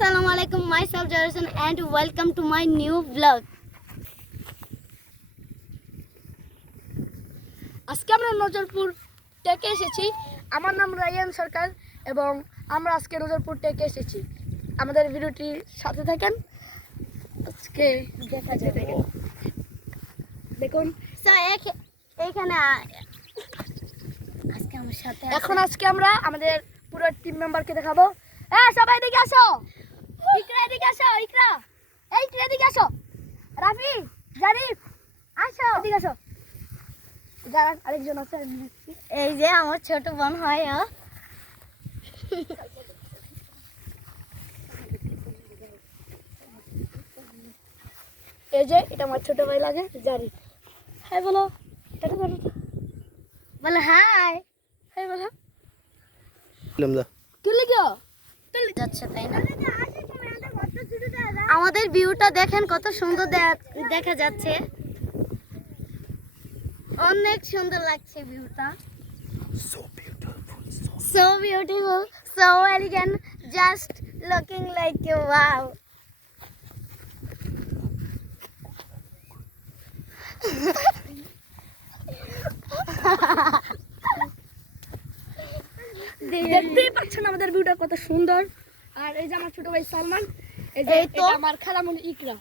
Assalamualaikum, myself Jarrison and welcome to my new vlog. আজকে আমরা নজরপুর টেকে এসেছি। আমার নাম রায়ান সরকার এবং আমরা আজকে নজরপুর টেকে এসেছি। আমাদের ভিডিওটির সাথে থাকেন, আজকে দেখা যাবে। দেখুন So এখানে আজকে আমার সাথে আজকে আমরা আমাদের পুরো টিম মেম্বারকে দেখাবো। সবাই এদিকে আসো, ইকরা এদিকে আসো, ইকরা এদিকে আসো, রাফি, জারিফ আসো, এদিকে আসো। যারা আরেকজন আছে এই যে আমার ছোট বোন হয় ও। এই যে এটা আমার ছোট ভাই লাগে, জারিফ। হাই বলো, টাটা করো, বলে হাই। হাই বলো। লমদা তুলে গিয়ে যাচ্ছে তাই না? আমাদের ভিউটা দেখেন কত সুন্দর দেখা যাচ্ছে, অনেক সুন্দর লাগছে ভিউটা। So beautiful, so elegant, just looking like a wow. দেখতেই পাচ্ছেন আমাদের ভিউটা কত সুন্দর। আর এই যে আমার ছোট ভাই সালমান, এই যে এই তো এটা আমার খালামণি ইকরা।